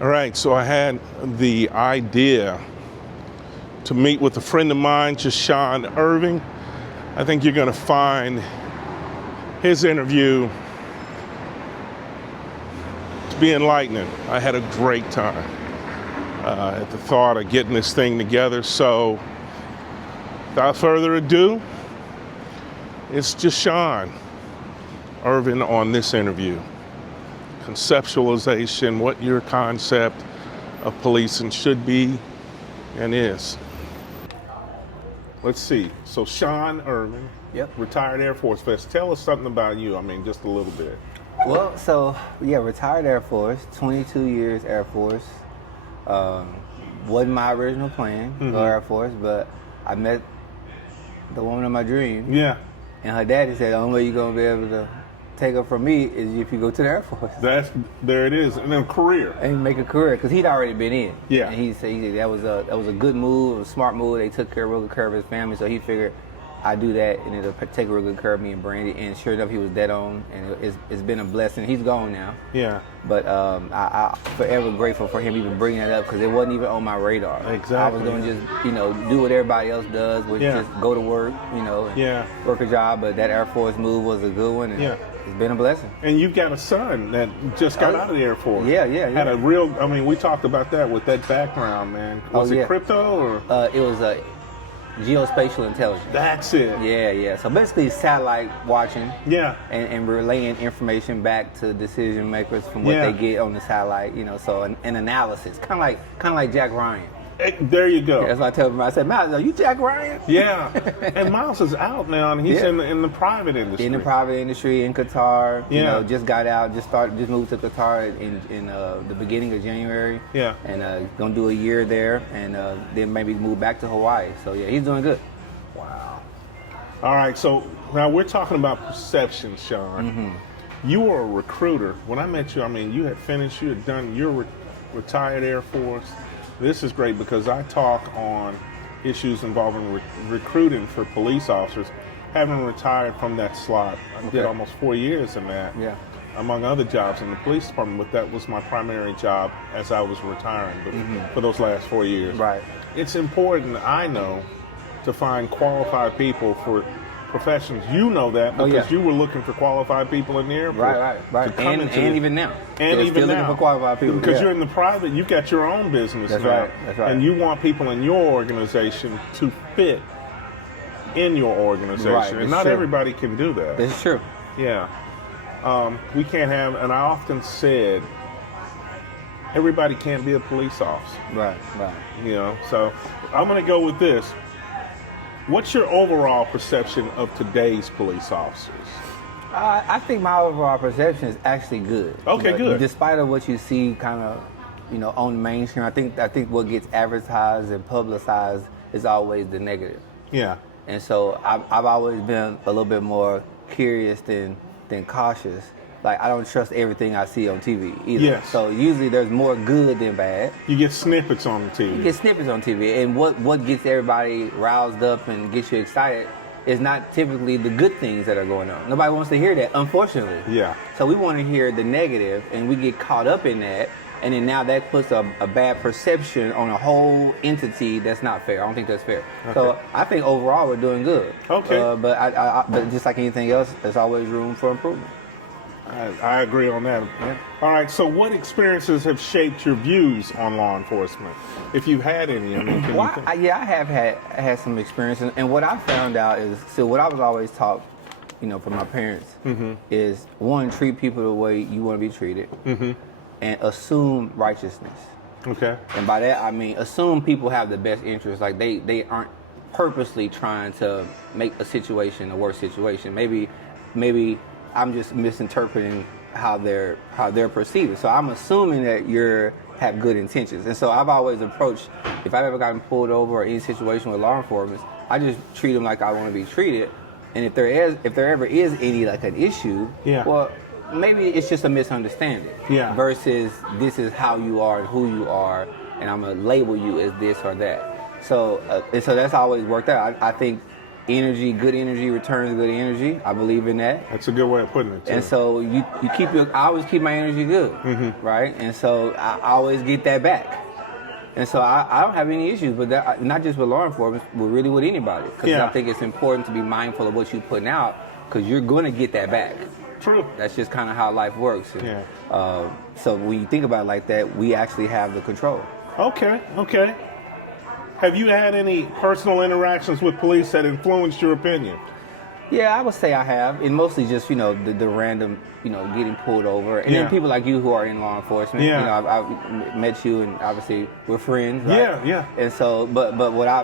All right, so I had the idea to meet with a friend of mine, Jashon Ervin. I think you're going to find his interview to be enlightening. I had a great time at the thought of getting this thing together. So without further ado, it's Jashon Ervin on this interview. Conceptualization, what your concept of policing should be and is. Let's see. So Jashon Ervin, Yep. retired Air Force vets. Tell us something about you. I mean, just a little bit. Well, so yeah, retired Air Force, 22 years Air Force. Wasn't my original plan, go Air Force, but I met the woman of my dream. Yeah. And her daddy said the only way you're gonna be able to take her from me is if you go to the Air Force. There it is. And then a career. And make a career, because he'd already been in. Yeah. And he said that was a good move, a smart move. They took real good care of his family, so he figured I'd do that and it'll take real good care of me and Brandy. And sure enough, he was dead on, and it's been a blessing. He's gone now. Yeah. But I forever grateful for him even bringing that up, because it wasn't even on my radar. Exactly. I was going to just, do what everybody else does, which just go to work, and work a job. But that Air Force move was a good one. And it's been a blessing. And you've got a son that just got out of the Air Force. Yeah. Had a real, we talked about that with that background, man. Was it crypto or? It was geospatial intelligence. That's it. Yeah. So basically satellite watching. Yeah. And relaying information back to decision makers from what they get on the satellite, so an analysis. Kind of like Jack Ryan. There you go. That's what I tell him. I said, Miles, are you Jack Ryan? Yeah. And Miles is out now, and he's in the private industry. In the private industry, in Qatar. Just got out, just moved to Qatar in the beginning of January. Yeah. And gonna do a year there, and then maybe move back to Hawaii. So yeah, he's doing good. Wow. All right, so now we're talking about perception, Sean. You were a recruiter. When I met you, you had finished, you had done, you're retired Air Force. This is great because I talk on issues involving recruiting for police officers. Having retired from that slot, I did almost 4 years in that, among other jobs in the police department, but that was my primary job as I was retiring for those last 4 years. Right. It's important, I know, to find qualified people for professions. You know that because you were looking for qualified people in the Air Force. Right. And even now. And even still now. looking for qualified people. Because you're in the private, you've got your own business That's now. right. That's right. And you want people in your organization to fit in your organization. Right. And not everybody can do that. That's true. Yeah. We can't have, and I often said, everybody can't be a police officer. Right. So I'm going to go with this. What's your overall perception of today's police officers? I think my overall perception is actually good. Okay, good. Despite of what you see kind of, on the mainstream, I think what gets advertised and publicized is always the negative. Yeah. And so I've always been a little bit more curious than cautious. Like, I don't trust everything I see on TV either. Yes. So usually there's more good than bad. You get snippets on the TV. You get snippets on TV. And what gets everybody roused up and gets you excited is not typically the good things that are going on. Nobody wants to hear that, unfortunately. Yeah. So we want to hear the negative, and we get caught up in that. And then now that puts a bad perception on a whole entity that's not fair. I don't think that's fair. Okay. So I think overall we're doing good. Okay. But just like anything else, there's always room for improvement. I agree on that. Yeah. All right, so what experiences have shaped your views on law enforcement, if you've had any? I have had some experience, and what I found out is, what I was always taught, from my parents, is one, treat people the way you want to be treated, and assume righteousness. Okay. And by that I mean assume people have the best interest, like they aren't purposely trying to make a situation a worse situation. Maybe I'm just misinterpreting how they're perceived. So I'm assuming that you have good intentions. And so I've always approached, if I've ever gotten pulled over or any situation with law enforcement, I just treat them like I want to be treated. And if there ever is any like an issue, well, maybe it's just a misunderstanding. Yeah. Versus this is how you are and who you are, and I'm gonna label you as this or that. So and so that's always worked out. I think good energy returns good energy. I believe in that. That's a good way of putting it, too. And so I always keep my energy good, right? And so I always get that back. And so I don't have any issues with that, not just with law enforcement, but really with anybody. Because I think it's important to be mindful of what you're putting out, because you're going to get that back. True. That's just kind of how life works. And, so when you think about it like that, we actually have the control. Okay. Have you had any personal interactions with police that influenced your opinion? Yeah, I would say I have, and mostly just, the random, getting pulled over. And then people like you who are in law enforcement. Yeah. I've met you, and obviously we're friends, right? Yeah. And so, but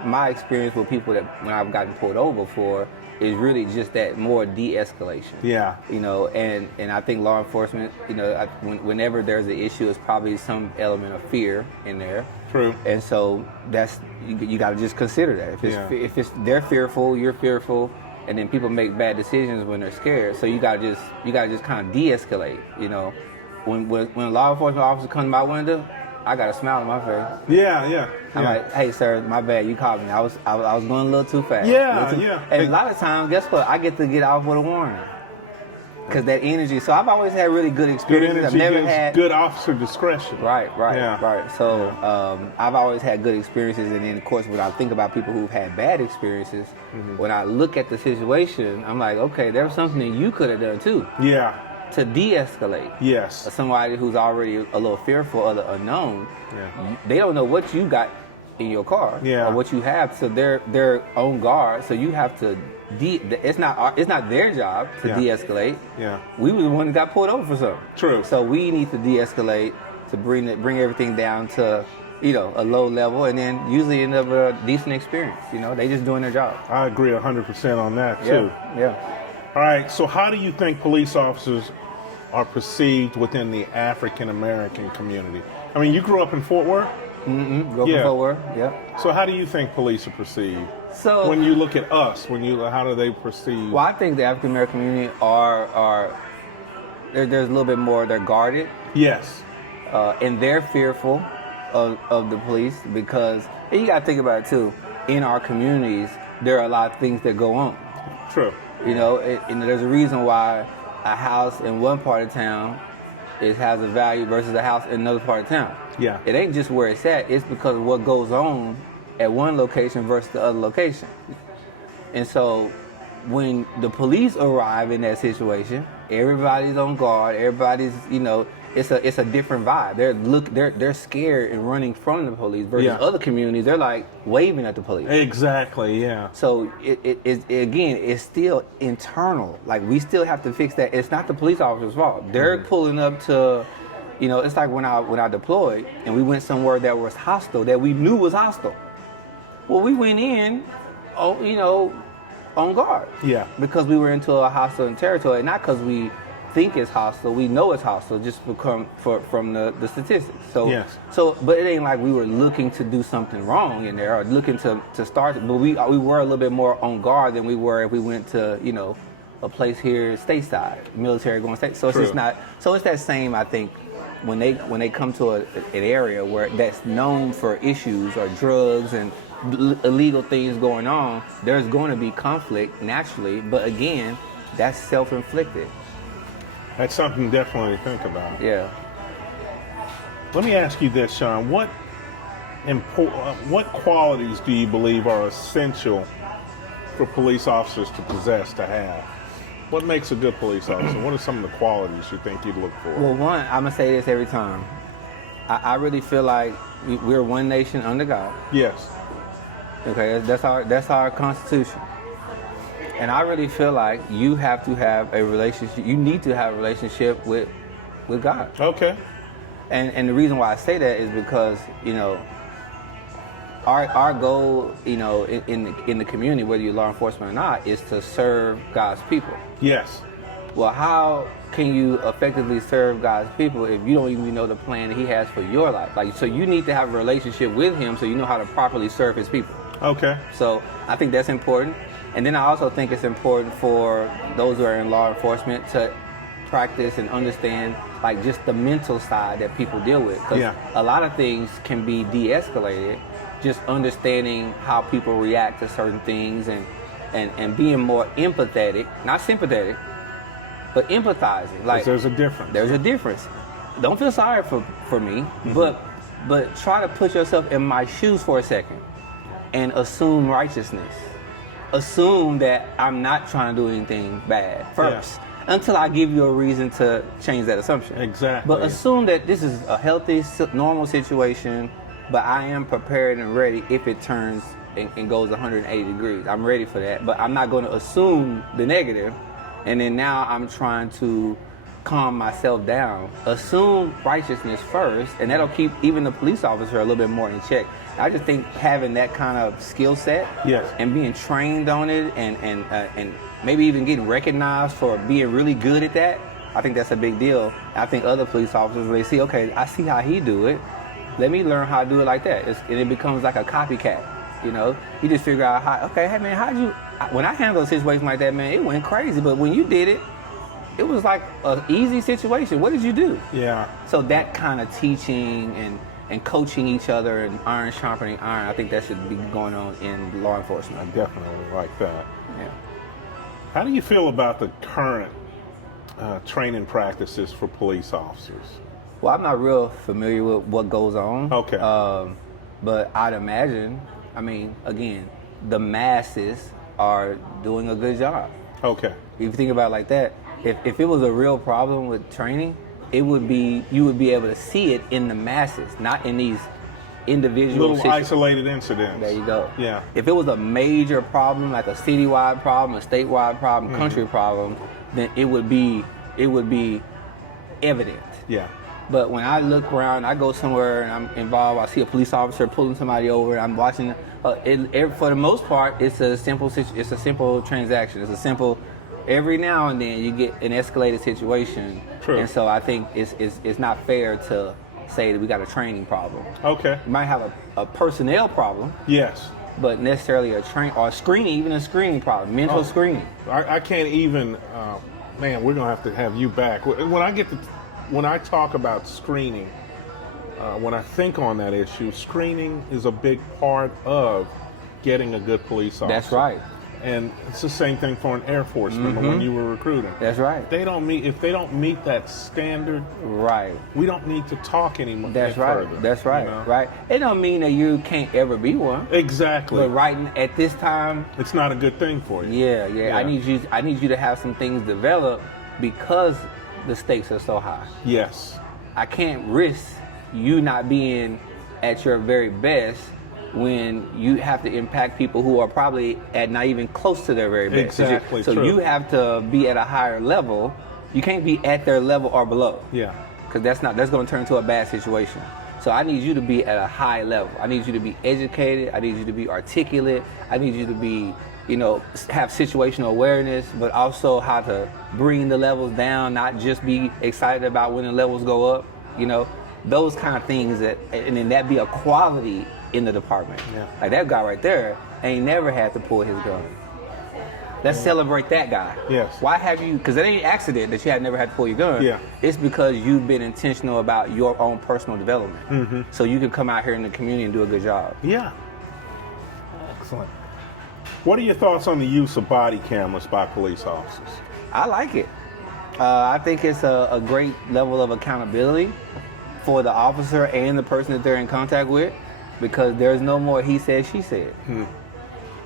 my experience with people that when I've gotten pulled over for is really just that more de-escalation. Yeah. And I think law enforcement, whenever there's an issue, it's probably some element of fear in there. True. And so that's, you got to just consider that. If it's they're fearful, you're fearful. And then people make bad decisions when they're scared. So you gotta just kind of de-escalate. When a law enforcement officer comes to my window, I got a smile on my face. Yeah. I'm like, hey sir, my bad, you called me. I was going a little too fast. Yeah. And a lot of times, guess what? I get to get off with a warning. Because that energy. So I've always had really good experiences. Good energy I've never gives had good officer discretion. Right. Yeah. So I've always had good experiences, and then of course when I think about people who've had bad experiences, when I look at the situation, I'm like, okay, there was something that you could have done too. Yeah. To de-escalate. Yes. Somebody who's already a little fearful of the unknown. Yeah. They don't know what you got in your car. Yeah. Or what you have, so they're on guard. So you have to. It's not their job to de-escalate. Yeah. We were the one that got pulled over for something. True. So we need to de-escalate to bring everything down to a low level, and then usually end up with a decent experience. They just doing their job. I agree 100% on that too. Yeah. All right. So how do you think police officers are perceived within the African American community? I mean, you grew up in Fort Worth. Go for Fort Worth. Yeah. So how do you think police are perceived? So when you look at us, how do they perceive? Well, I think the African American community are there's a little bit more. They're guarded. Yes. And they're fearful of the police because and you got to think about it too. In our communities, there are a lot of things that go on. True. And there's a reason why a house in one part of town has a value versus a house in another part of town. Yeah. It ain't just where it's at. It's because of what goes on at one location versus the other location. And so when the police arrive in that situation, everybody's on guard. Everybody's, it's a different vibe. They're scared and running from the police versus other communities. They're like waving at the police. Exactly. Yeah. So it's still internal. Like we still have to fix that. It's not the police officer's fault. They're pulling up to, it's like when I deployed and we went somewhere that was hostile, that we knew was hostile. Well, we went in, on guard. Yeah. Because we were into a hostile territory, not because we think it's hostile. We know it's hostile just from the statistics. So, yes. But it ain't like we were looking to do something wrong in there or looking to start. But we were a little bit more on guard than we were if we went to a place here stateside, military going state. So it's just not. So it's that same. I think when they come to an area where that's known for issues or drugs and illegal things going on, there's going to be conflict naturally, but again, that's self-inflicted. That's something definitely to think about. Yeah. Let me ask you this, Sean. What qualities do you believe are essential for police officers to possess, to have? What makes a good police officer? What are some of the qualities you think you'd look for? Well, one, I'm going to say this every time. I really feel like we're one nation under God. Yes. Okay, that's our Constitution. And I really feel like you have to have a relationship. You need to have a relationship with God. Okay. And the reason why I say that is because our goal in the community, whether you're law enforcement or not, is to serve God's people. Yes. Well, how can you effectively serve God's people if you don't even know the plan that He has for your life? So you need to have a relationship with Him so you know how to properly serve His people. Okay. So I think that's important. And then I also think it's important for those who are in law enforcement to practice and understand just the mental side that people deal with. Because a lot of things can be de-escalated, just understanding how people react to certain things and and being more empathetic, not sympathetic, but empathizing. Like, there's a difference. There's a difference. Don't feel sorry for me, but try to put yourself in my shoes for a second and assume righteousness. Assume that I'm not trying to do anything bad first until I give you a reason to change that assumption. Exactly. But assume that this is a healthy, normal situation, but I am prepared and ready if it turns and goes 180 degrees. I'm ready for that, but I'm not going to assume the negative, and then now I'm trying to calm myself down. Assume righteousness first, and that'll keep even the police officer a little bit more in check. I just think having that kind of skill set and being trained on it and maybe even getting recognized for being really good at that, I think that's a big deal. I think other police officers, when they see, okay, I see how he do it, let me learn how to do it like that. And it becomes like a copycat, you know? You just figure out how, okay, hey man, when I handled a situation like that, man, it went crazy, but when you did it, it was like an easy situation. What did you do? Yeah. So that kind of teaching and coaching each other and iron sharpening iron, I think that should be going on in law enforcement. I definitely like that. Yeah. How do you feel about the current training practices for police officers? Well, I'm not real familiar with what goes on. Okay. But I'd imagine, I mean, again, the masses are doing a good job. Okay. If you think about it like that, if it was a real problem with training, you would be able to see it in the masses, not in these individual little isolated incidents. There you go. Yeah. If it was a major problem, like a citywide problem, a statewide problem, country problem, then it would be evident. Yeah. But when I look around, I go somewhere and I'm involved, I see a police officer pulling somebody over, and I'm watching. For the most part, it's a simple transaction. It's a simple. Every now and then you get an escalated situation. True. And so I think it's not fair to say that we got a training problem. Okay. You might have a personnel problem. Yes. But necessarily a screening problem, mental screening. I can't even, man, we're gonna have you back. When I talk about screening, when I think on that issue, screening is a big part of getting a good police officer. That's right. And it's the same thing for an Air Force member when you were recruiting. That's right. If they don't meet that standard, right? We don't need to talk anymore. That's right. Further, that's right. You know? Right. It don't mean that you can't ever be one. Exactly. But right at this time, it's not a good thing for you. Yeah. I need you to have some things developed because the stakes are so high. Yes. I can't risk you not being at your very best when you have to impact people who are probably not even close to their very best. Exactly. So you have to be at a higher level. You can't be at their level or below. Yeah. Because that's going to turn into a bad situation. So I need you to be at a high level. I need you to be educated. I need you to be articulate. I need you to be, have situational awareness, but also how to bring the levels down, not just be excited about when the levels go up. Those kind of things and then that be a quality in the department. Yeah. Like that guy right there ain't never had to pull his gun. Let's celebrate that guy. Yes. Why have you, because it ain't an accident that you had never had to pull your gun. Yeah. It's because you've been intentional about your own personal development. Mm-hmm. So you can come out here in the community and do a good job. Yeah. Excellent. What are your thoughts on the use of body cameras by police officers? I like it. I think it's a great level of accountability for the officer and the person that they're in contact with, because there's no more he said, she said.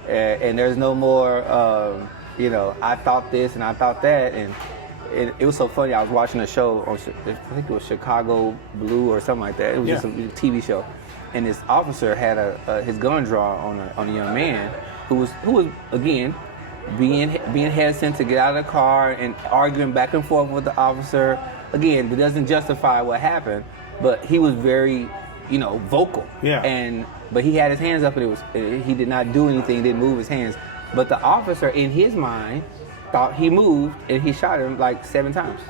And there's no more, I thought this and I thought that. And it was so funny. I was watching a show on, I think it was Chicago Blue or something like that. It was just a TV show. And this officer had his gun drawn on a young man who was again, being hesitant to get out of the car and arguing back and forth with the officer. Again, it doesn't justify what happened, but he was very, vocal. Yeah. But he had his hands up, and he did not do anything, didn't move his hands. But the officer, in his mind, thought he moved, and he shot him like 7 times.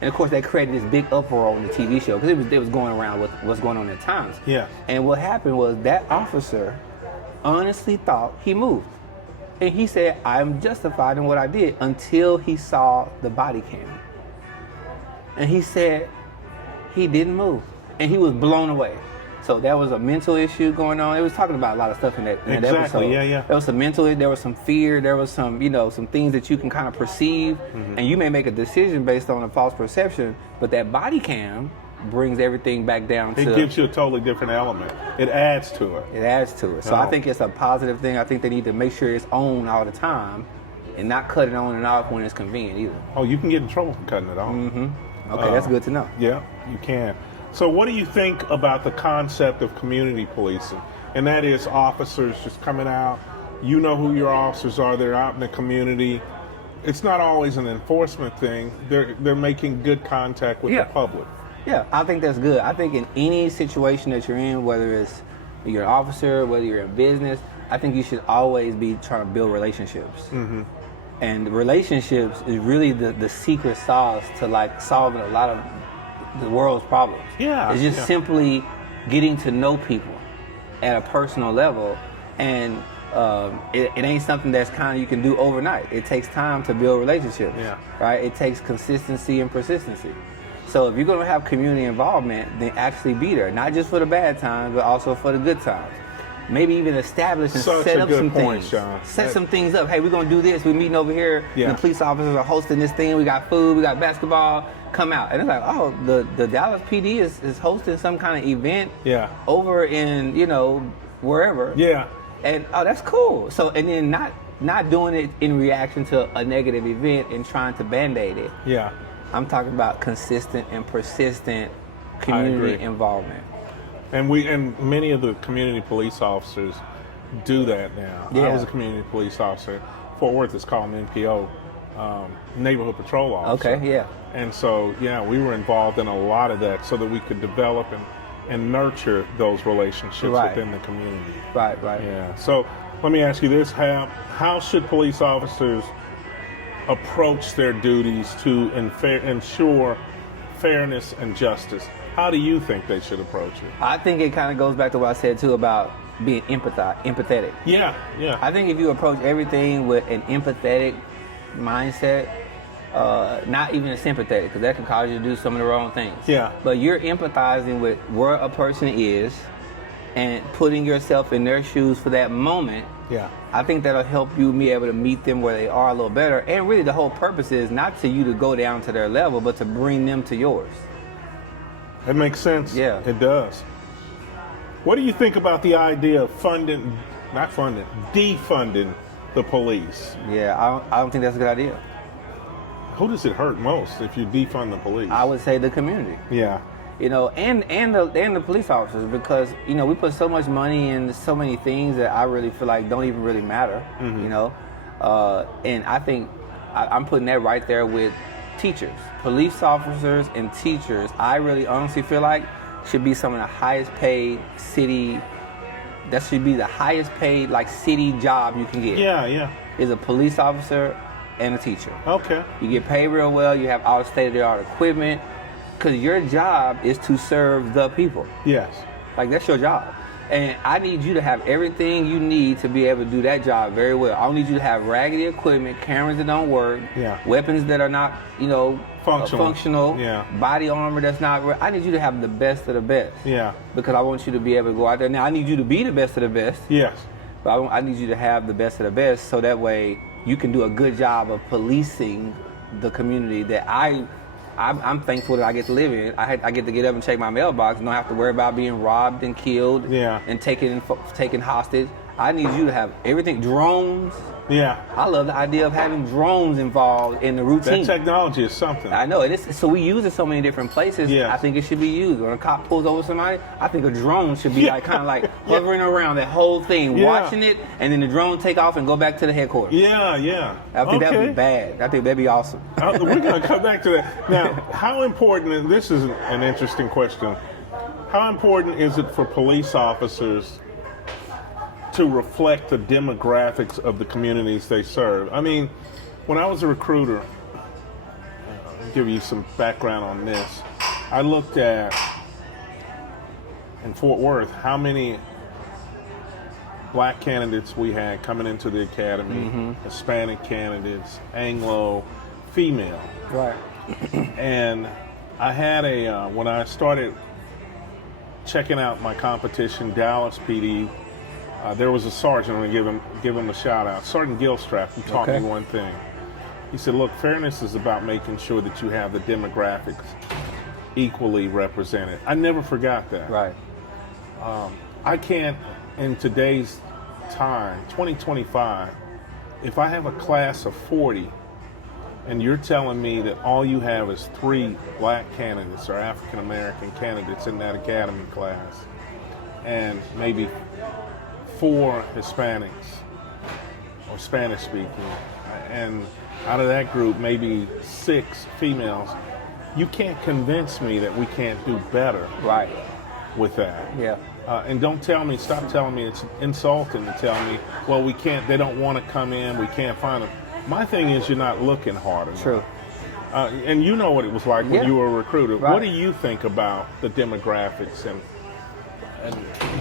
And of course, that created this big uproar on the TV show because it was going around with what's going on at times. Yeah. And what happened was that officer honestly thought he moved. And he said, I'm justified in what I did, until he saw the body cam. And he said he didn't move. And he was blown away. So there was a mental issue going on. It was talking about a lot of stuff in that episode. Yeah. There was some mental, there was some fear, there was some, some things that you can kind of perceive, and you may make a decision based on a false perception, but that body cam brings everything back down to... It gives you a totally different element. It adds to it. It adds to it. So I think it's a positive thing. I think they need to make sure it's on all the time and not cut it on and off when it's convenient either. Oh, you can get in trouble for cutting it off. Okay, that's good to know. Yeah, you can. So what do you think about the concept of community policing? And that is officers just coming out, you know who your officers are, they're out in the community. It's not always an enforcement thing. They're making good contact with the public. Yeah, I think that's good. I think in any situation that you're in, whether it's you're an officer, whether you're in business, I think you should always be trying to build relationships. And relationships is really the secret sauce to like solving a lot of the world's problems. Yeah. It's just simply getting to know people at a personal level, and it ain't something that's kind of you can do overnight. It takes time to build relationships. Yeah. Right? It takes consistency and persistency. So if you're going to have community involvement, then actually be there, not just for the bad times, but also for the good times. Maybe even establish and set up some things. Sean. Set some things up. Hey, we're going to do this. We're meeting over here. Yeah. The police officers are hosting this thing. We got food. We got basketball. Come out. And it's like, oh, the Dallas PD is hosting some kind of event over in, wherever. Yeah. And, oh, that's cool. So, and then not doing it in reaction to a negative event and trying to Band-Aid it. Yeah. I'm talking about consistent and persistent community involvement. And many of the community police officers do that now. Yeah. I was a community police officer. Fort Worth is called an NPO, neighborhood patrol officer. Okay, yeah. And so, we were involved in a lot of that so that we could develop and nurture those relationships within the community. Right. Yeah. So let me ask you this, how should police officers approach their duties to ensure fairness and justice? How do you think they should approach it? I think it kind of goes back to what I said too about being empathetic. Yeah. I think if you approach everything with an empathetic mindset, not even a sympathetic, because that can cause you to do some of the wrong things. Yeah. But you're empathizing with where a person is and putting yourself in their shoes for that moment. Yeah. I think that'll help you be able to meet them where they are a little better. And really the whole purpose is not to you to go down to their level, but to bring them to yours. It makes sense. Yeah. It does. What do you think about the idea of defunding the police? Yeah, I don't think that's a good idea. Who does it hurt most if you defund the police? I would say the community. Yeah. And the police officers, because we put so much money in so many things that I really feel like don't even really matter. And I think I'm putting that right there with teachers, police officers, and teachers. I really honestly feel like should be some of the highest paid city. That should be the highest paid city job you can get. Yeah. Is a police officer and a teacher. Okay. You get paid real well. You have all the state-of-the-art equipment. Because your job is to serve the people. Yes. That's your job. And I need you to have everything you need to be able to do that job very well. I don't need you to have raggedy equipment, cameras that don't work, weapons that are not, functional, body armor that's not. I need you to have the best of the best. Yeah. Because I want you to be able to go out there. Now, I need you to be the best of the best. Yes. But I need you to have the best of the best so that way you can do a good job of policing the community that I'm thankful that I get to live in. I get to get up and check my mailbox and don't have to worry about being robbed and killed and taken hostage. I need you to have everything. Drones. Yeah. I love the idea of having drones involved in the routine. That technology is something. I know. So we use it so many different places. Yes. I think it should be used. When a cop pulls over somebody, I think a drone should be hovering around that whole thing, watching it, and then the drone take off and go back to the headquarters. Yeah. I think that would be bad. I think that'd be awesome. We're going to come back to that. Now, how important, and this is an interesting question, how important is it for police officers to reflect the demographics of the communities they serve? I mean, when I was a recruiter, I'll give you some background on this. I looked at, in Fort Worth, how many black candidates we had coming into the academy, Hispanic candidates, Anglo, female. Right. And I had when I started checking out my competition, Dallas PD. There was a sergeant. I'm going to give him a shout out. Sergeant Gilstrap, who taught me one thing. He said, look, fairness is about making sure that you have the demographics equally represented. I never forgot that. Right. I can't, in today's time, 2025, if I have a class of 40 and you're telling me that all you have is 3 black candidates or African American candidates in that academy class and maybe 4 Hispanics or Spanish speaking, and out of that group maybe 6 females, you can't convince me that we can't do better with that. Yeah. And stop telling me it's insulting to tell me, well, we can't, they don't want to come in, we can't find them. My thing is, you're not looking hard enough. True. And you know what it was like when you were a recruiter. Right. What do you think about the demographics, and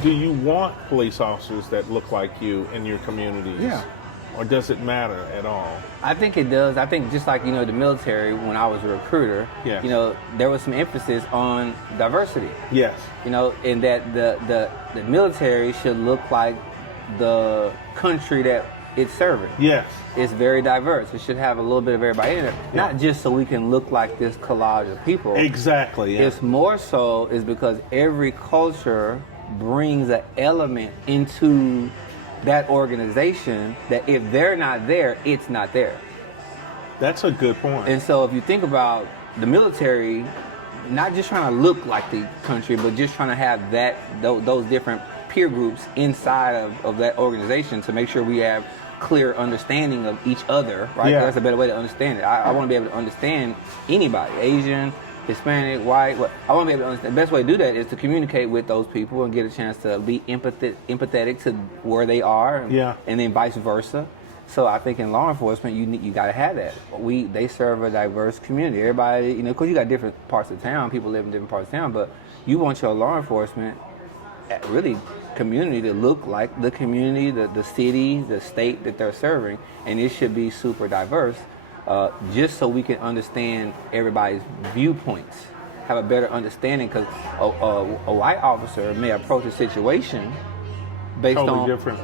do you want police officers that look like you in your communities? Yeah. Or does it matter at all? I think it does. I think just like, the military, when I was a recruiter, Yes. There was some emphasis on diversity. Yes. In that the military should look like the country that it's serving. Yes. It's very diverse. It should have a little bit of everybody in it. Yeah. Not just so we can look like this collage of people. Exactly. Yeah. It's more so is because every culture brings an element into that organization that if they're not there, it's not there. That's a good point. And so if you think about the military, not just trying to look like the country, but just trying to have those different peer groups inside of that organization to make sure we have clear understanding of each other, right? Yeah. That's a better way to understand it. I want to be able to understand anybody, Asian, Hispanic, white. I want to be able to understand. The best way to do that is to communicate with those people and get a chance to be empathetic to where they are, and then vice versa. So I think in law enforcement, you got to have that. They serve a diverse community. Everybody, because you got different parts of town. People live in different parts of town, but you want your law enforcement really community to look like the community, the city, the state that they're serving, and it should be super diverse. Just so we can understand everybody's viewpoints, have a better understanding, because a white officer may approach a situation based totally on different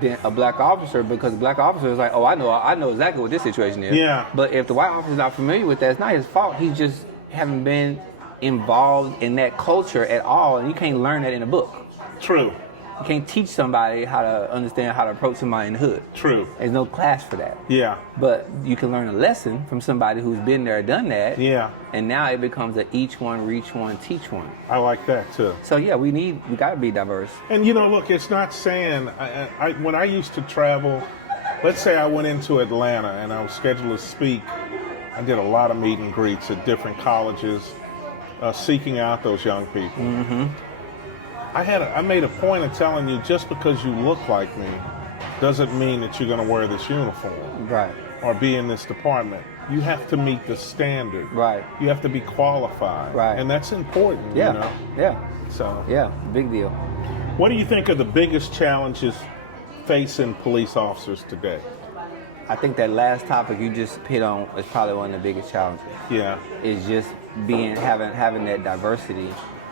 than a black officer, because the black officer is like, I know exactly what this situation is. Yeah. But if the white officer is not familiar with that, it's not his fault. He just haven't been involved in that culture at all, and you can't learn that in a book. True. You can't teach somebody how to understand how to approach somebody in the hood. True. There's no class for that. Yeah. But you can learn a lesson from somebody who's been there, done that. Yeah. And now it becomes a each one, reach one, teach one. I like that too. So yeah, we got to be diverse. And look, it's not saying, when I used to travel, let's say I went into Atlanta and I was scheduled to speak, I did a lot of meet and greets at different colleges, seeking out those young people. Mm-hmm. I made a point of telling you, just because you look like me doesn't mean that you're going to wear this uniform. Right. Or be in this department. You have to meet the standard. Right. You have to be qualified. Right. And that's important, Yeah. Yeah. So. Yeah, big deal. What do you think are the biggest challenges facing police officers today? I think that last topic you just hit on is probably one of the biggest challenges. Yeah. Is just having that diversity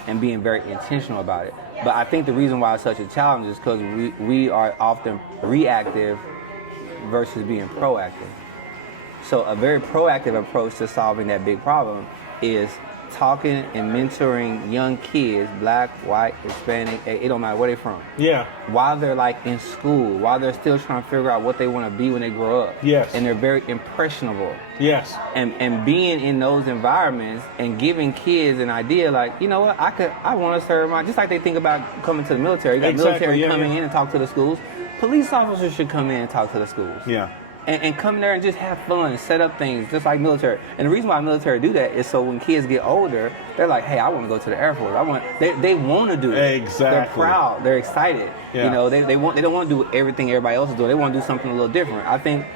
and being very intentional about it. But I think the reason why it's such a challenge is because we are often reactive versus being proactive. So a very proactive approach to solving that big problem is talking and mentoring young kids, black, white, Hispanic, it don't matter where they're from. Yeah. While they're in school, while they're still trying to figure out what they want to be when they grow up. Yes. And they're very impressionable. Yes. And being in those environments and giving kids an idea you know what, I want to serve just like they think about coming to the military. You got military coming in and talk to the schools. Police officers should come in and talk to the schools. Yeah. And come there and just have fun and set up things just like military. And the reason why military do that is so when kids get older, they're like, hey, I want to go to the Air Force. They want to do it. Exactly. They're proud. They're excited. Yeah. They don't want to do everything everybody else is doing. They want to do something a little different. I think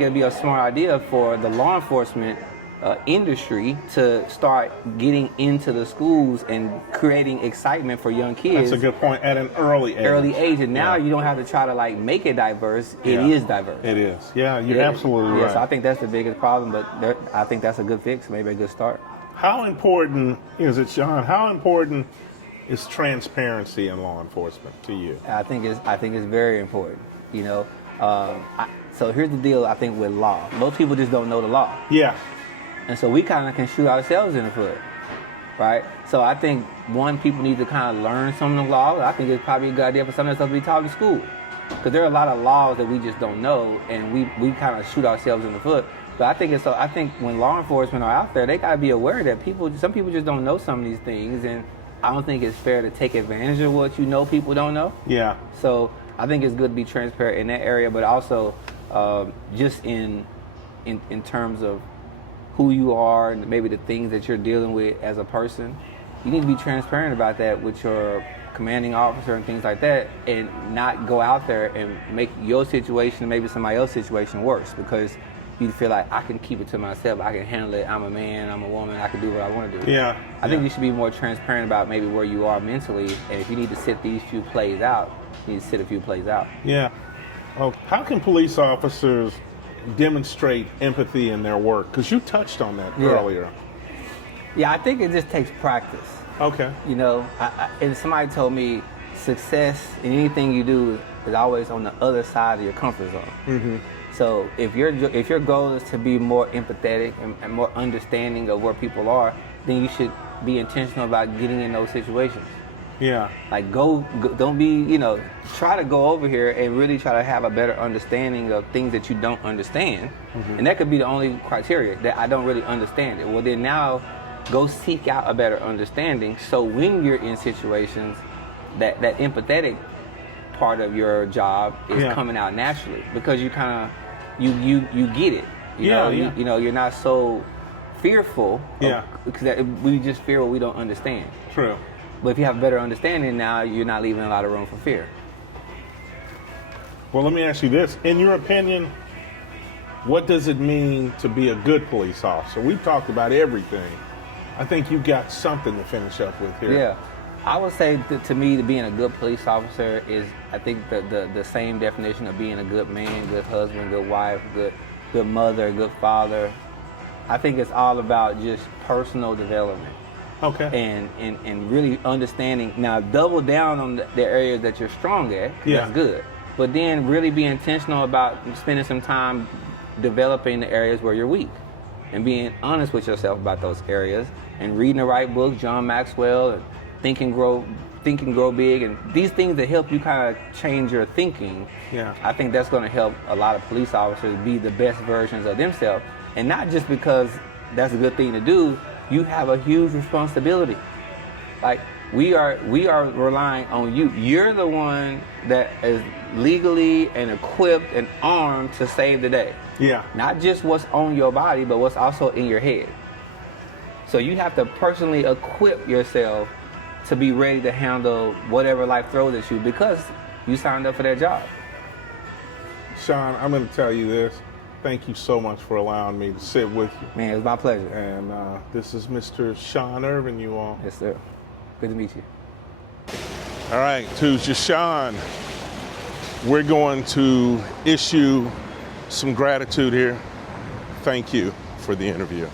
it'd be a smart idea for the law enforcement industry to start getting into the schools and creating excitement for young kids. That's a good point. At an early age. And now you don't have to try to make it diverse. It is diverse. It is. Yeah, you're absolutely right. Yes, I think that's the biggest problem, but I think that's a good fix, maybe a good start. How important is it, Sean? How important is transparency in law enforcement to you? I think it's very important. You know, so here's the deal. I think with law, most people just don't know the law. Yeah. And so we kind of can shoot ourselves in the foot, right? So I think, one, people need to kind of learn some of the law. I think it's probably a good idea for some of that stuff to be taught in school. Because there are a lot of laws that we just don't know, and we kind of shoot ourselves in the foot. But I think when law enforcement are out there, they got to be aware that some people just don't know some of these things, and I don't think it's fair to take advantage of what you know people don't know. Yeah. So I think it's good to be transparent in that area, but also just in terms of who you are and maybe the things that you're dealing with as a person. You need to be transparent about that with your commanding officer and things like that, and not go out there and make your situation, maybe somebody else's situation, worse, because you feel like, I can keep it to myself, I can handle it, I'm a man, I'm a woman, I can do what I want to do. Yeah. I think you should be more transparent about maybe where you are mentally, and if you need to sit these few plays out, you need to sit a few plays out. Yeah. Oh, how can police officers demonstrate empathy in their work? Because you touched on that earlier. Yeah, I think it just takes practice. Okay. You know, and somebody told me success in anything you do is always on the other side of your comfort zone. Mm-hmm. So if your goal is to be more empathetic and more understanding of where people are, then you should be intentional about getting in those situations. Yeah. Like go don't be, try to go over here and really try to have a better understanding of things that you don't understand. Mm-hmm. And that could be the only criteria, that I don't really understand it. Well, then now go seek out a better understanding, so when you're in situations, that empathetic part of your job is coming out naturally, because you kind of you get it. You know, you're not so fearful. Because we just fear what we don't understand. True. But if you have a better understanding now, you're not leaving a lot of room for fear. Well, let me ask you this. In your opinion, what does it mean to be a good police officer? We've talked about everything. I think you've got something to finish up with here. Yeah. I would say to me, to being a good police officer is, I think, the same definition of being a good man, good husband, good wife, good mother, good father. I think it's all about just personal development. Okay. And really understanding. Now, double down on the areas that you're strong at. That's good. But then really be intentional about spending some time developing the areas where you're weak, and being honest with yourself about those areas, and reading the right books, John Maxwell, and Think and Grow Big, and these things that help you kind of change your thinking. Yeah. I think that's going to help a lot of police officers be the best versions of themselves, and not just because that's a good thing to do. You have a huge responsibility. Like, we are relying on you. You're the one that is legally and equipped and armed to save the day. Yeah. Not just what's on your body, but what's also in your head. So you have to personally equip yourself to be ready to handle whatever life throws at you, because you signed up for that job. Sean, I'm going to tell you this. Thank you so much for allowing me to sit with you. Man, it was my pleasure. And this is Mr. Jashon Ervin, you all. Yes, sir. Good to meet you. All right, to Jashon, we're going to issue some gratitude here. Thank you for the interview.